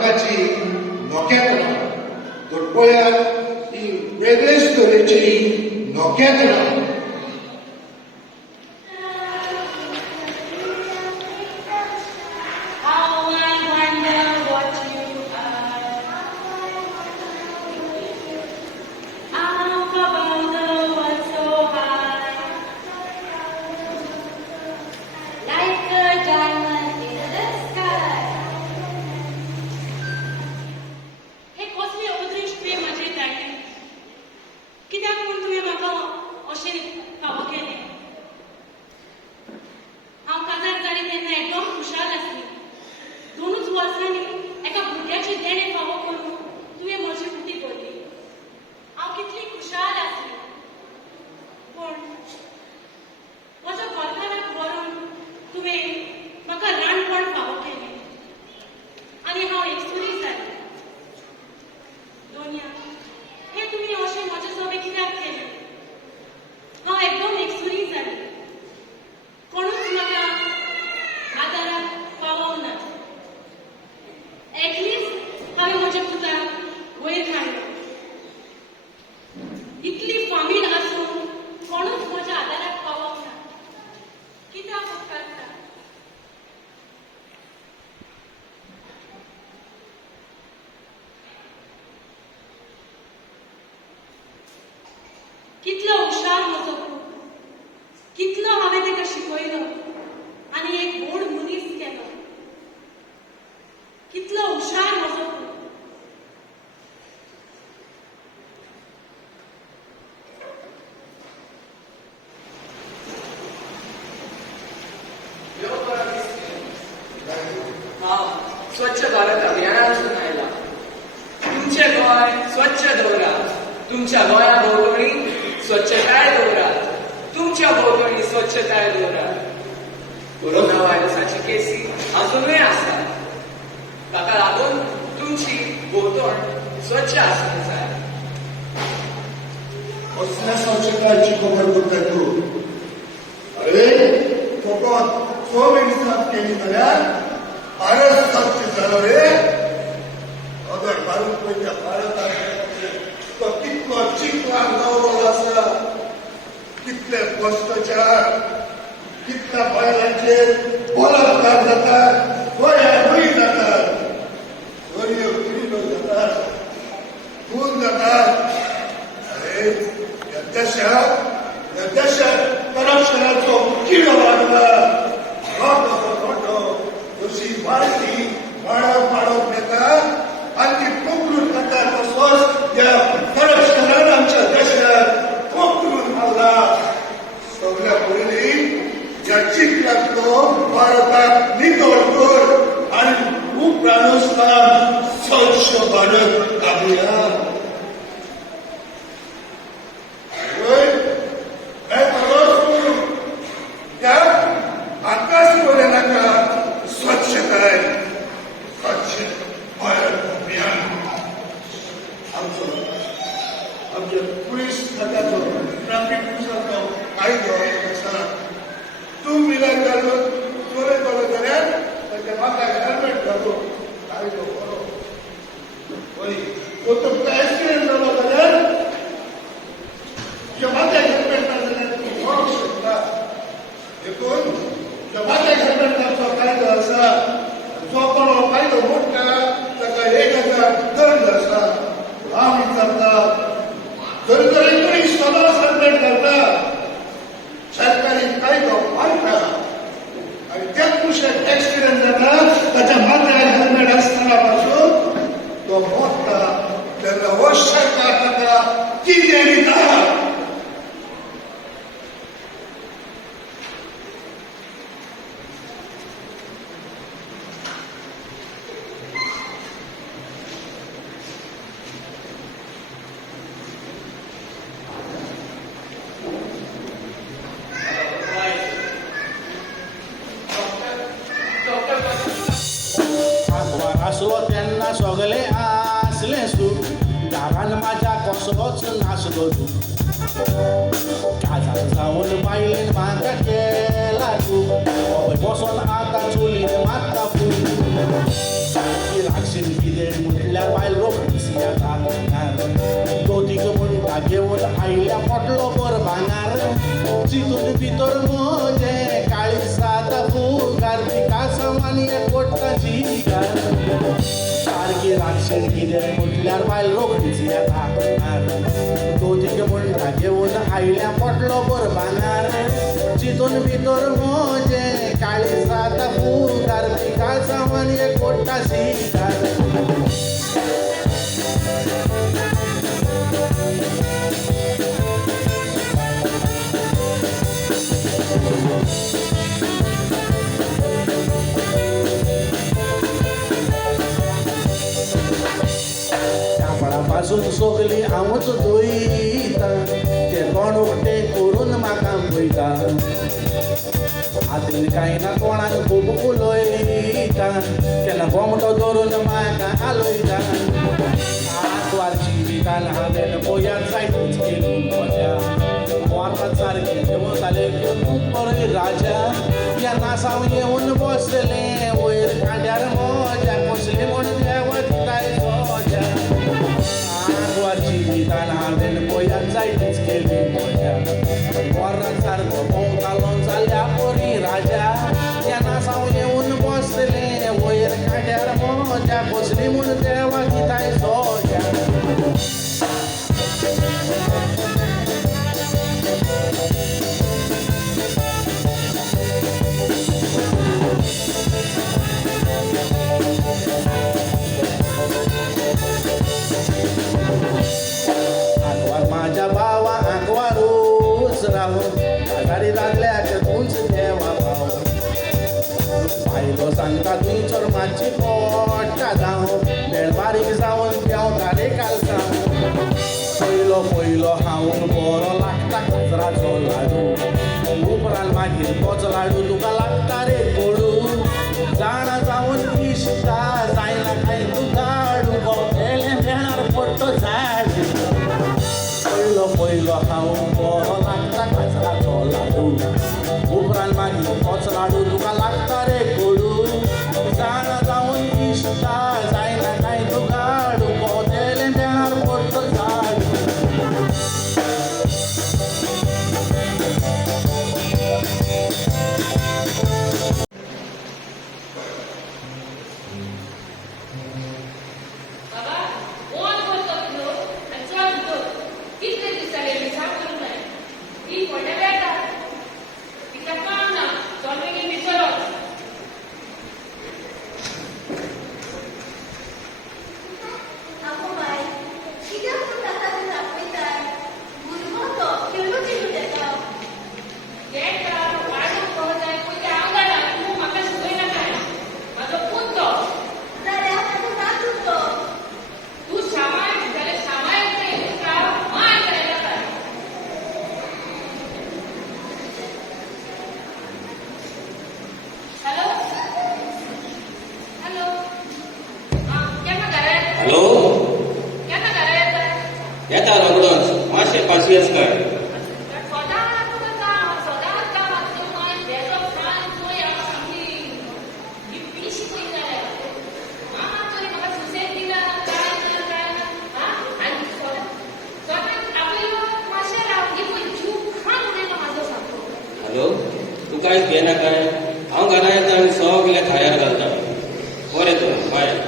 स्वयंपाकाची नोक्यापणा, घोटपोळ्यात ही वेगळेच तरेची नोक्यापणा. कितलो हुशार म्हजो पूत, कितलो हांवें ताका शिकयलो आनी एक व्हड मनीस केलो. कितलो हुशार म्हजो पूत. हांव स्वच्छ भारत अभियानातून आयला. तुमचे गोंय स्वच्छ दवरात. तुमच्या गोंया भोंवतणी स्वच्छताय दवरात. तुमच्या भोंवतणी स्वच्छताय दवरात. कोरोना व्हायरसाची केसी अजूनय आसा. ताका लागून तुमची भोंवतण स्वच्छ आसूंक जाय. कसल्या स्वच्छताची खबर करता तूं? अरे फकत 6 मिनिटां केली जाल्यार भारत स्वच्छ जालो रे. अगर भारत पळयता भारताक तो कितलो चिकलान दवरलो आसा. कितले भ्रष्टाचार, कितल्या बायलांचेर बलात्कार जातात, गोंयांतूय जातात, दर्यो किल्लो जातात, खून जातात. अरे ह्या देशात करप्शनाचो किडो वाडला. मोठो अशी माहिती वाडप येता आनी ती पकडून खाता. तसोच त्या करप्शनान आमच्या देशात पकडून हाडला. सगळ्या पयलीं ह्या चिखलांतलो भारताक नितळ कर आनी उपरानुस्तान स्वच्छ भारत अभियान. आकाश बरे नाका स्वच्छताय स्वच्छ भारत अभियान. आमच्या पुलीस खात्याचो ट्रॅफिक पुलिसाचो कायदो आसा. तूं मिलान घालून चलयतलो जाल्यार ताच्या माथ्याक हेल्मेट घालून कायदो बरो. तो तुमकां एक्सिडेंट जालो जाल्यार तुज्या माथ्याक हेल्मेट ना जाल्यार तूं मरूंक शकता. देखून तुज्या माथ्याक हेल्मेट घालचो कायदो आसा. जो कोण हो कायदो मोडटा ताका 1000 दंड आसा. हांव विचारता जरी कोणी सदांच हेल्मेट घालता, सरकारी कायदो मानता आनी त्याच कुशेक एक्सिडेंट जाता ताच्या माथ्यार हेल्मेट आसतना पासून तो मोडटा तेन्ना हो सरकार ताका कितें दिता? त्यांना सगळे असले सुख दारान माझ्या कसोच नासलो तू. काजार जाऊन बायलेन म्हाका केला तू. बसून आता चुलीन मारता फूल. लागशील कितें माझी राक्षस कितें म्हटल्यार बायल रोखडीच येता तो तिचे म्हणटा घेवन आयल्या पटलो बरबानार चितून भितर म्हजे काळी जाता फुगार पिका सामान एक मोठा शिकार पासून सोगली हांवच दोयता ते कोण उकटे करून म्हाका पळयता हातीन कांय ना कोणाक खूब उलयता केन्ना गोमटो धरून म्हाका आलयता आंतवारची विकान हांवें पळयात जायतीच केली मजा मोरतात सारकें देंवताले खूब बरें राजा ह्या नासांव येवन बसले वयर कांड्यार मजा कसली म्हण देवा दिताय सोजा जिवितान हांवें पळयात जायतीच केली मजा मोरान सारको भोंवतालो जाल्या बरी राजा त्या नासांव येवन बसले वयर काड्यार मजा कसली म्हूण देवा दिताय सोजा माझ्या भावा आंकवारूच राहून आजारी लागल्याक तूंच देवा भाव भायलो सांगता तुजी चोरमाची पोट्टा जावं बेळ बारीक जावन पेंवता रे कालसांव पयलो हांव बरो लागता काजराचो लाडू उपरांत मागीर तोच लाडू तुका लागता रे कोडू जाणा जावन इश्टा जायना काय तूं गाडू भोंवतेले भेणार पडटो झाड पयलो हांव बरो लागता काजराचो लाडू उपरांत मागीर तोच लाडू तुका लागता रे कोडू जाणा जावन इश्टा जायना काय तूं गाडू भोंवतेले भेणार पडटो झाड हॅलो येता रोकडोच मातशें पासयेस काय हॅलो तू कांयच घेना काय हांव घरा येता आनी सगळे खायार घालता बरें तर बाय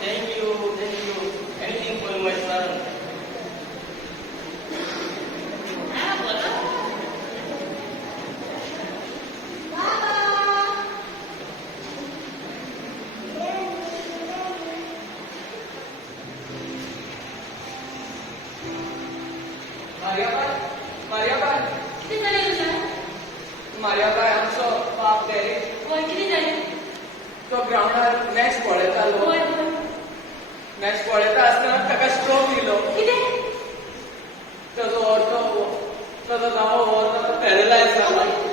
Thank you. मारियाबाय किती झाले तुझ्या मारियाबाय आमचो बाप डॅरेक वय किती झाले तो ग्राउंडार मॅच पळयतालो वय वय मॅच पळयता आसतना ताका स्ट्रोक दिलो किती ताजो जावो पॅरलायज जालो